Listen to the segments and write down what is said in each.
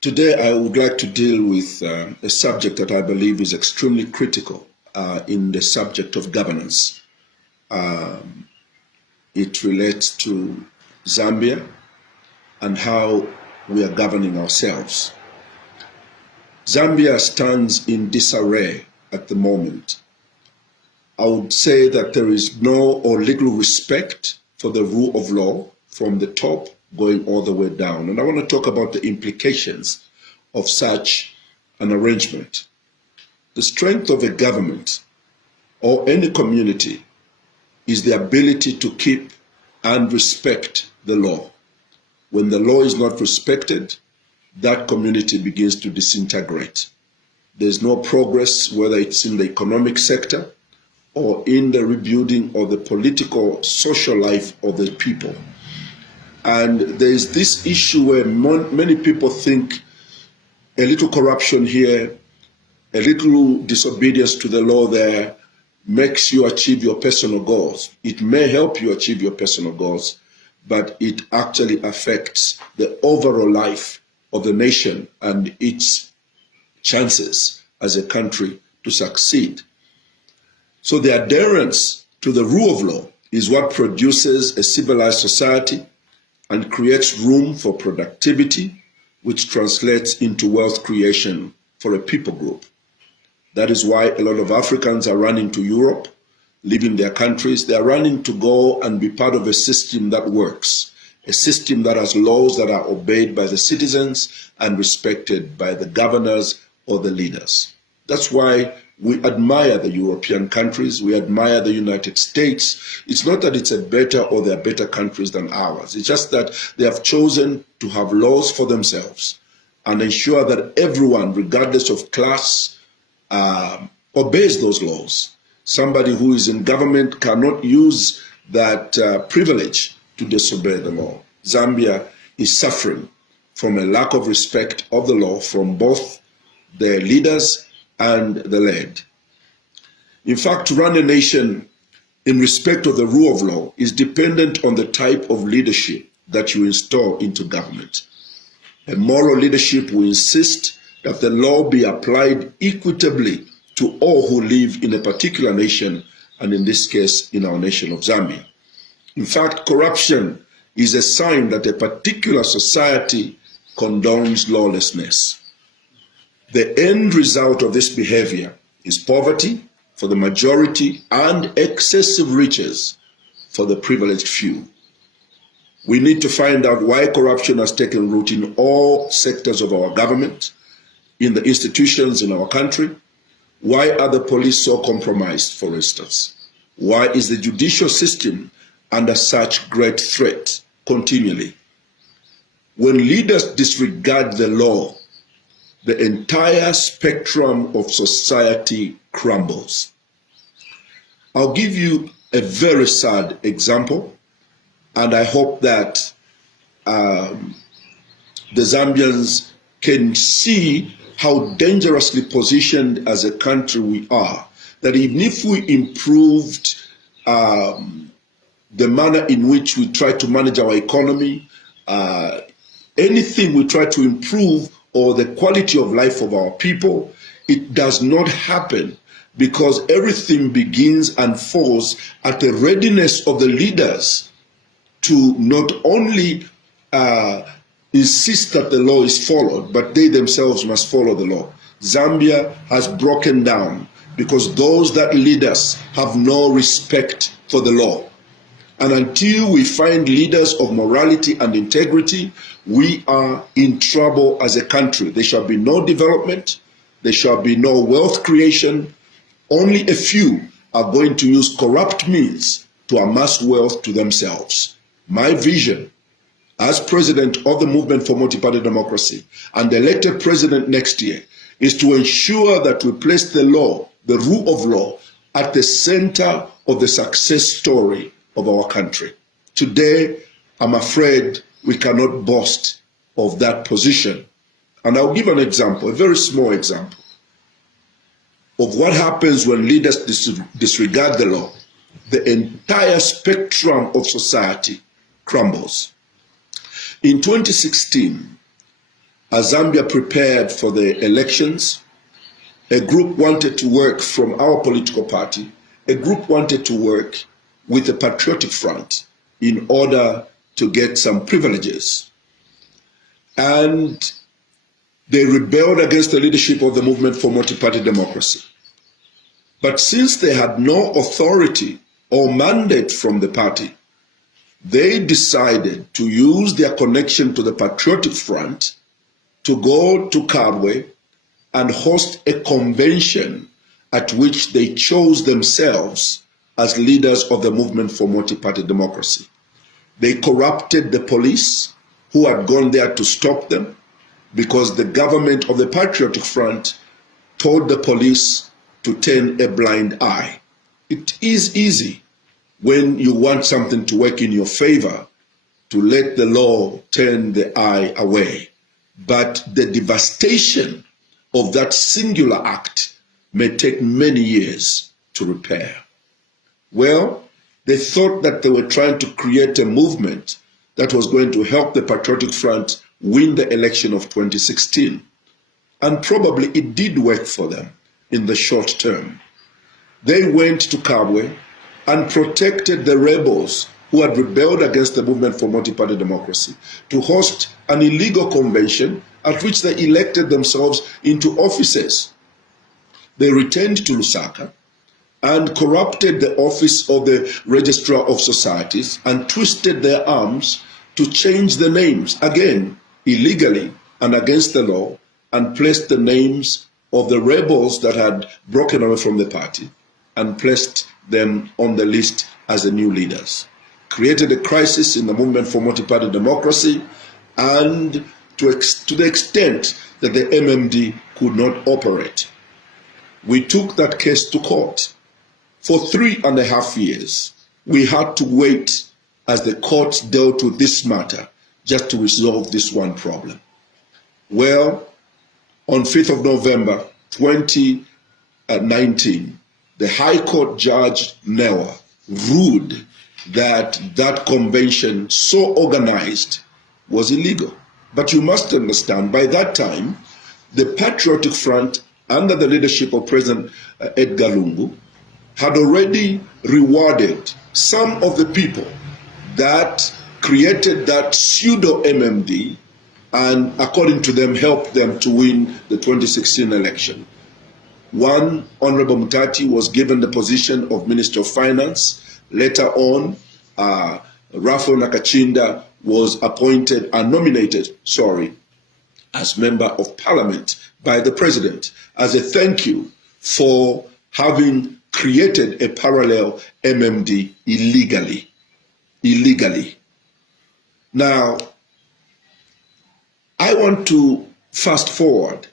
Today, I would like to deal with a subject that I believe is extremely critical in the subject of governance. It relates to Zambia and how we are governing ourselves. Zambia stands in disarray at the moment. I would say that there is no or little respect for the rule of law from the top going all the way down. And I want to talk about the implications of such an arrangement. The strength of a government or any community is the ability to keep and respect the law. When the law is not respected, that community begins to disintegrate. There's no progress, whether it's in the economic sector or in the rebuilding of the political, social life of the people. And there's this issue where many people think a little corruption here, a little disobedience to the law there makes you achieve your personal goals. It may help you achieve your personal goals, but it actually affects the overall life of the nation and its chances as a country to succeed. So the adherence to the rule of law is what produces a civilized society and creates room for productivity, which translates into wealth creation for a people group. That is why a lot of Africans are running to Europe, leaving their countries. They are running to go and be part of a system that works, a system that has laws that are obeyed by the citizens and respected by the governors or the leaders. That's why we admire the European countries, we admire the United States. It's not that it's a better or they're better countries than ours. It's just that they have chosen to have laws for themselves and ensure that everyone, regardless of class, obeys those laws. Somebody who is in government cannot use that privilege to disobey the law. Zambia is suffering from a lack of respect of the law from both their leaders and the led. In fact, to run a nation in respect of the rule of law is dependent on the type of leadership that you install into government. A moral leadership will insist that the law be applied equitably to all who live in a particular nation, and in this case, in our nation of Zambia. In fact, corruption is a sign that a particular society condones lawlessness. The end result of this behavior is poverty for the majority and excessive riches for the privileged few. We need to find out why corruption has taken root in all sectors of our government, in the institutions in our country. Why are the police so compromised, for instance? Why is the judicial system under such great threat continually? When leaders disregard the law, the entire spectrum of society crumbles. I'll give you a very sad example, and I hope that the Zambians can see how dangerously positioned as a country we are, that even if we improved the manner in which we try to manage our economy, anything we try to improve or the quality of life of our people, it does not happen because everything begins and falls at the readiness of the leaders to not only insist that the law is followed, but they themselves must follow the law. Zambia has broken down because those that lead us have no respect for the law. And until we find leaders of morality and integrity, we are in trouble as a country. There shall be no development. There shall be no wealth creation. Only a few are going to use corrupt means to amass wealth to themselves. My vision as president of the Movement for Multi-Party Democracy and elected president next year is to ensure that we place the law, the rule of law, at the center of the success story of our country. Today, I'm afraid we cannot boast of that position. And I'll give an example, a very small example, of what happens when leaders disregard the law. The entire spectrum of society crumbles. In 2016, as Zambia prepared for the elections, a group wanted to work from our political party, a group wanted to work with the Patriotic Front in order to get some privileges. And they rebelled against the leadership of the Movement for Multi-Party Democracy. But since they had no authority or mandate from the party, they decided to use their connection to the Patriotic Front to go to Kabwe and host a convention at which they chose themselves as leaders of the Movement for Multi-Party Democracy. They corrupted the police who had gone there to stop them, because the government of the Patriotic Front told the police to turn a blind eye. It is easy when you want something to work in your favor to let the law turn the eye away. But the devastation of that singular act may take many years to repair. Well, they thought that they were trying to create a movement that was going to help the Patriotic Front win the election of 2016. And probably it did work for them in the short term. They went to Kabwe and protected the rebels who had rebelled against the Movement for Multi-Party Democracy to host an illegal convention at which they elected themselves into offices. They returned to Lusaka and corrupted the office of the Registrar of Societies and twisted their arms to change the names, again, illegally and against the law, and placed the names of the rebels that had broken away from the party and placed them on the list as the new leaders. Created a crisis in the Movement for Multi-Party Democracy, and to the extent that the MMD could not operate. We took that case to court. For 3.5 years, we had to wait as the courts dealt with this matter just to resolve this one problem. Well, on 5th of November 2019, the High Court Judge Newa ruled that that convention so organized was illegal. But you must understand, by that time, the Patriotic Front, under the leadership of President Edgar Lungu, had already rewarded some of the people that created that pseudo-MMD and, according to them, helped them to win the 2016 election. One, Honorable Mutati, was given the position of Minister of Finance. Later on, Rafael Nakachinda was appointed and nominated, as Member of Parliament by the President as a thank you for having created a parallel MMD illegally. Now, I want to fast forward.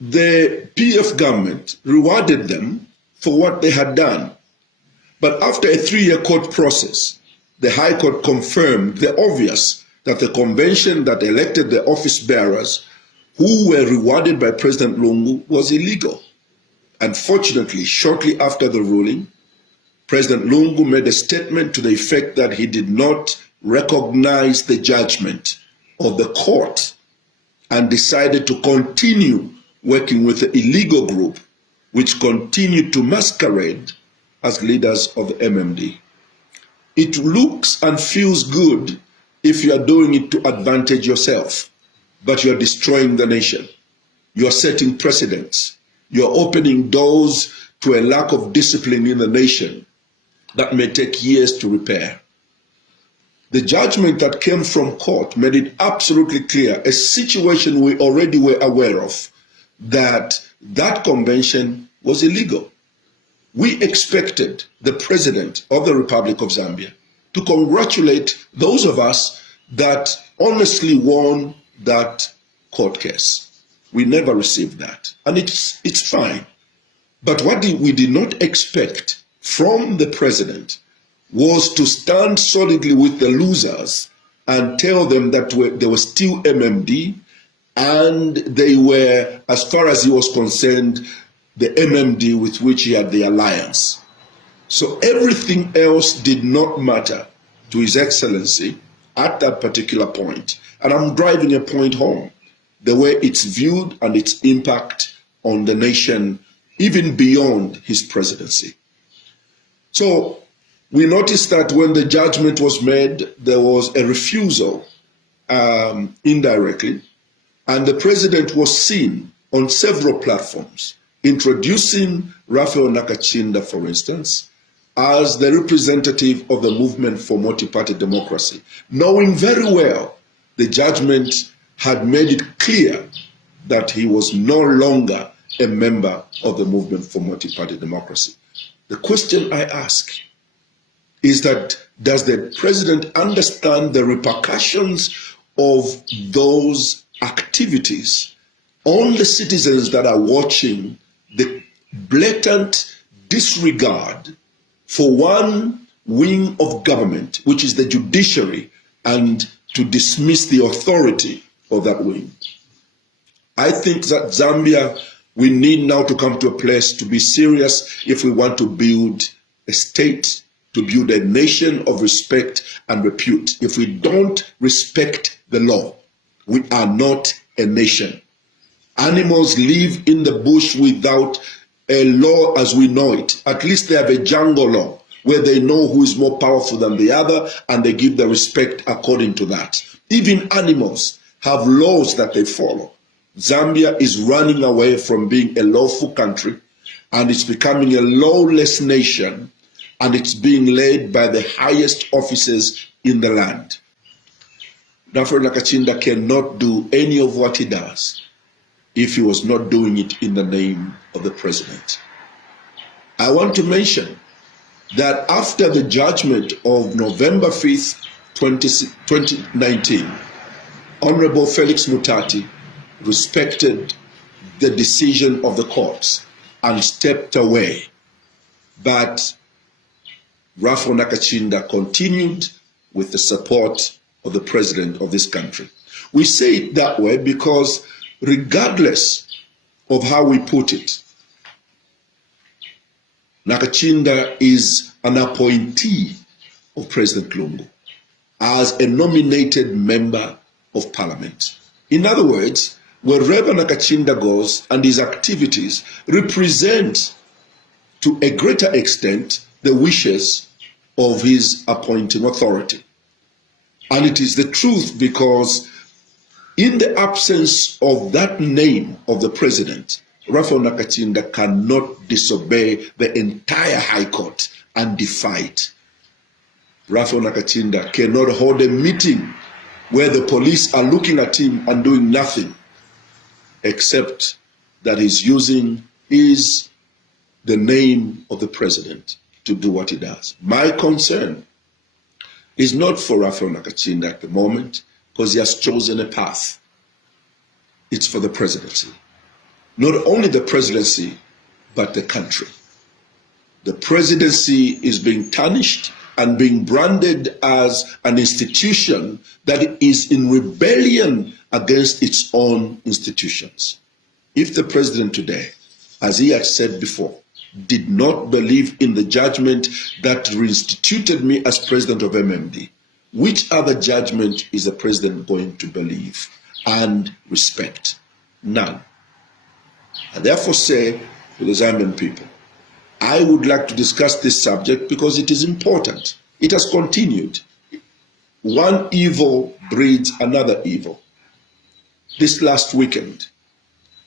The PF government rewarded them for what they had done. But after a 3-year court process, the High Court confirmed the obvious, that the convention that elected the office bearers who were rewarded by President Lungu was illegal. Unfortunately, shortly after the ruling, President Lungu made a statement to the effect that he did not recognize the judgment of the court and decided to continue working with the illegal group, which continued to masquerade as leaders of the MMD. It looks and feels good if you are doing it to advantage yourself, but you are destroying the nation. You are setting precedents. You are opening doors to a lack of discipline in the nation that may take years to repair. The judgment that came from court made it absolutely clear, a situation we already were aware of, that that convention was illegal. We expected the President of the Republic of Zambia to congratulate those of us that honestly won that court case. We never received that, and it's fine. But what we did not expect from the President was to stand solidly with the losers and tell them that they were still MMD, and they were, as far as he was concerned, the MMD with which he had the alliance. So everything else did not matter to His Excellency at that particular point. And I'm driving a point home, the way it's viewed and its impact on the nation, even beyond his presidency. So we noticed that when the judgment was made, there was a refusal indirectly, and the president was seen on several platforms, introducing Raphael Nakachinda, for instance, as the representative of the movement for multi-party democracy, knowing very well the judgment had made it clear that he was no longer a member of the movement for multi-party democracy. The question I ask is that, does the president understand the repercussions of those activities on the citizens that are watching the blatant disregard for one wing of government, which is the judiciary, and to dismiss the authority of that wing? I think that Zambia, we need now to come to a place to be serious if we want to build a state, to build a nation of respect and repute. If we don't respect the law, we are not a nation. Animals live in the bush without a law as we know it. At least they have a jungle law where they know who is more powerful than the other, and they give the respect according to that. Even animals have laws that they follow. Zambia is running away from being a lawful country, and it's becoming a lawless nation, and it's being led by the highest officers in the land. Raphael Nakachinda cannot do any of what he does if he was not doing it in the name of the president. I want to mention that after the judgment of November 5th, 2019, Honorable Felix Mutati respected the decision of the courts and stepped away. But Raphael Nakachinda continued with the support of the president of this country. We say it that way because regardless of how we put it, Nakachinda is an appointee of President Lungu as a nominated member of parliament. In other words, wherever Nakachinda goes and his activities represent to a greater extent the wishes of his appointing authority. And it is the truth, because in the absence of that name of the president, Raphael Nakachinda cannot disobey the entire High Court and defy it. Raphael Nakachinda cannot hold a meeting where the police are looking at him and doing nothing, except that he's using the name of the president to do what he does. My concern is not for Raphael Nakachinda at the moment, because he has chosen a path. It's for the presidency. Not only the presidency, but the country. The presidency is being tarnished and being branded as an institution that is in rebellion against its own institutions. If the president today, as he had said before, did not believe in the judgment that reinstituted me as president of MMD, which other judgment is the president going to believe and respect? None. I therefore say to the Zambian people, I would like to discuss this subject because it is important. It has continued. One evil breeds another evil. This last weekend,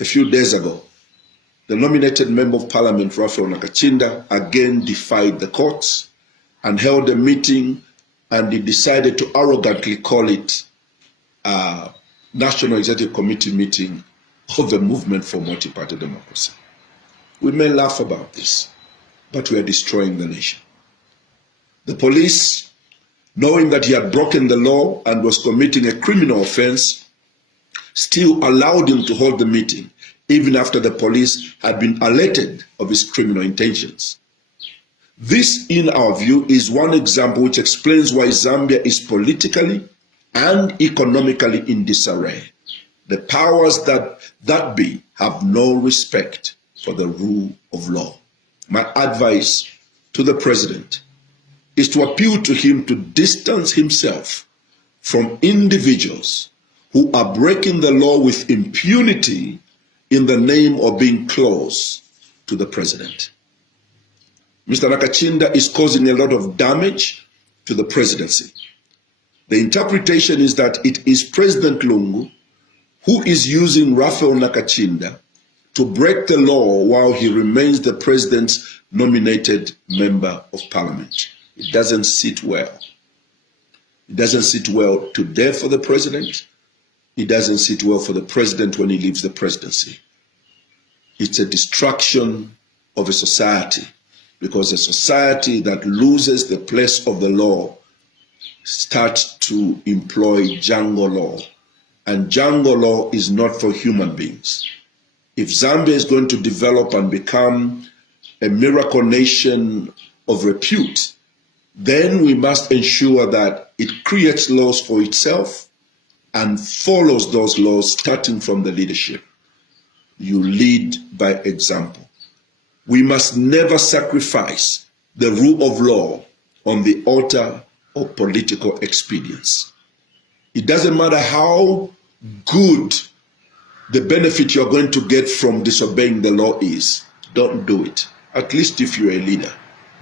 a few days ago, the nominated member of parliament, Raphael Nakachinda, again defied the courts and held a meeting, and he decided to arrogantly call it a National Executive Committee meeting of the Movement for Multi-Party Democracy. We may laugh about this, but we are destroying the nation. The police, knowing that he had broken the law and was committing a criminal offense, still allowed him to hold the meeting, even after the police had been alerted of his criminal intentions. This, in our view, is one example which explains why Zambia is politically and economically in disarray. The powers that be have no respect for the rule of law. My advice to the president is to appeal to him to distance himself from individuals who are breaking the law with impunity in the name of being close to the president. Mr. Nakachinda is causing a lot of damage to the presidency. The interpretation is that it is President Lungu who is using Raphael Nakachinda to break the law while he remains the president's nominated member of parliament. It doesn't sit well. It doesn't sit well today for the president. It doesn't sit well for the president when he leaves the presidency. It's a destruction of a society, because a society that loses the place of the law starts to employ jungle law. And jungle law is not for human beings. If Zambia is going to develop and become a miracle nation of repute, then we must ensure that it creates laws for itself and follows those laws starting from the leadership. You lead by example. We must never sacrifice the rule of law on the altar of political expedience. It doesn't matter how good the benefit you're going to get from disobeying the law is. Don't do it. At least if you're a leader,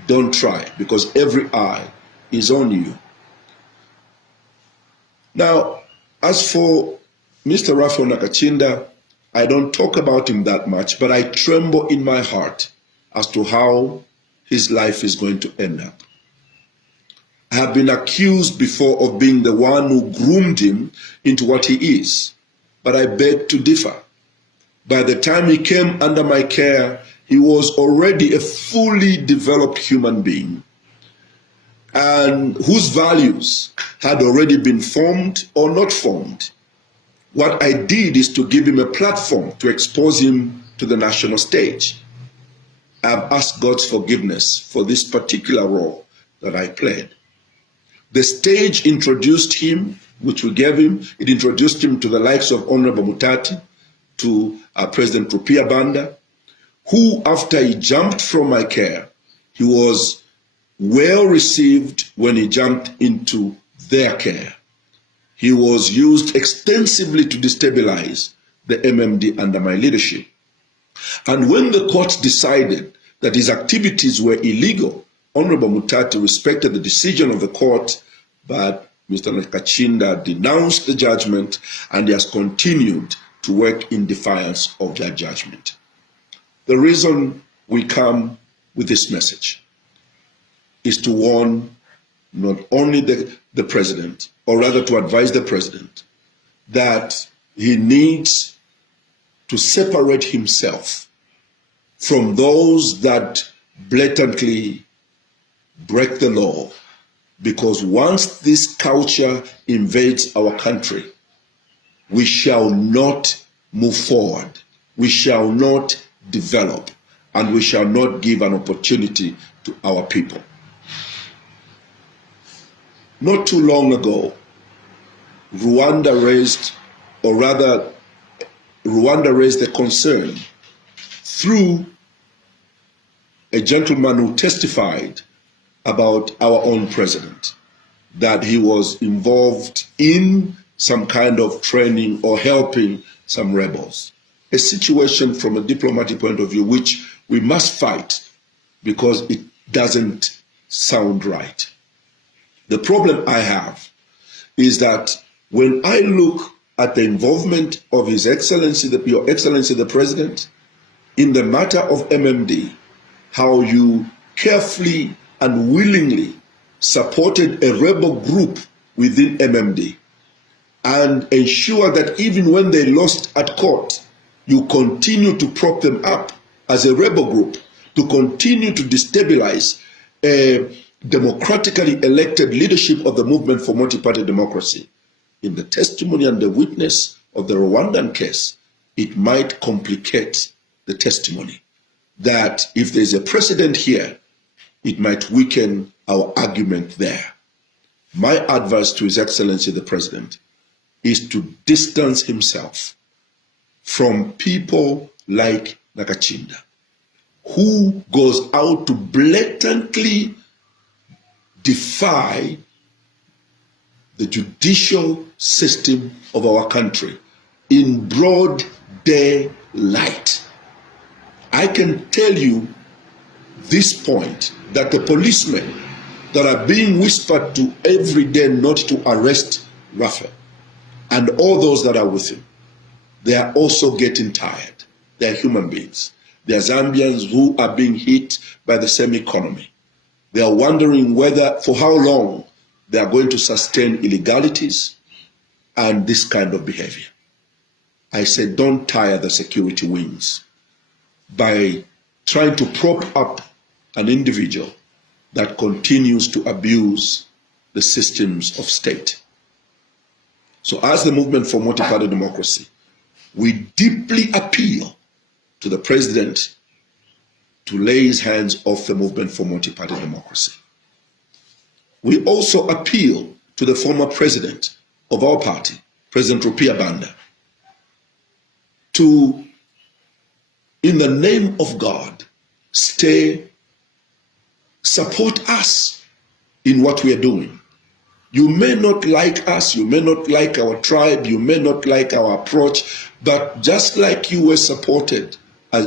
don't try, because every eye is on you. Now, as for Mr. Raphael Nakachinda, I don't talk about him that much, but I tremble in my heart as to how his life is going to end up. I have been accused before of being the one who groomed him into what he is, but I beg to differ. By the time he came under my care, he was already a fully developed human being, and whose values had already been formed or not formed. What I did is to give him a platform to expose him to the national stage. I've asked God's forgiveness for this particular role that I played. The stage introduced him, which we gave him, it introduced him to the likes of Honorable Mutati, to President Rupia Banda, who, after he jumped from my care, he was well received when he jumped into their care. He was used extensively to destabilize the MMD under my leadership. And when the court decided that his activities were illegal, Honorable Mutati respected the decision of the court, but Mr. Nakachinda denounced the judgment and he has continued to work in defiance of that judgment. The reason we come with this message is to warn not only the president, or rather to advise the president, that he needs to separate himself from those that blatantly break the law, because once this culture invades our country, we shall not move forward, we shall not develop, and we shall not give an opportunity to our people. Not too long ago, Rwanda raised a concern through a gentleman who testified about our own president, that he was involved in some kind of training or helping some rebels. A situation from a diplomatic point of view which we must fight because it doesn't sound right. The problem I have is that when I look at the involvement of His Excellency, Your Excellency the President, in the matter of MMD, how you carefully and willingly supported a rebel group within MMD and ensure that even when they lost at court, you continue to prop them up as a rebel group, to continue to destabilize a democratically elected leadership of the movement for multi-party democracy. In the testimony and the witness of the Rwandan case, it might complicate the testimony. That if there's a precedent here, it might weaken our argument there. My advice to His Excellency the President is to distance himself from people like Nakachinda, who goes out to blatantly defy the judicial system of our country in broad daylight. I can tell you this point, that the policemen that are being whispered to every day not to arrest Raphael and all those that are with him, they are also getting tired. They are human beings. They are Zambians who are being hit by the same economy. They are wondering whether, for how long, they are going to sustain illegalities and this kind of behavior. I said, don't tire the security wings by trying to prop up an individual that continues to abuse the systems of state. So as the Movement for Multi-Party Democracy, we deeply appeal to the president to lay his hands off the Movement for Multi-Party Democracy. We also appeal to the former president of our party, President Rupia Banda, to, in the name of God, support us in what we are doing. You may not like us, you may not like our tribe, you may not like our approach, but just like you were supported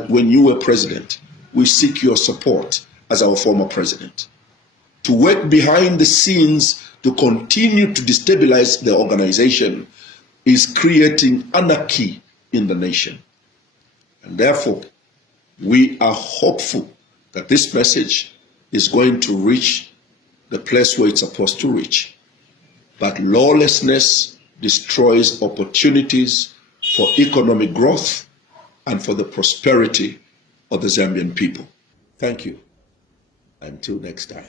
when you were president, we seek your support as our former president, to work behind the scenes to continue to destabilize the organization is creating anarchy in the nation. And therefore, we are hopeful that this message is going to reach the place where it's supposed to reach. But lawlessness destroys opportunities for economic growth and for the prosperity of the Zambian people. Thank you. Until next time.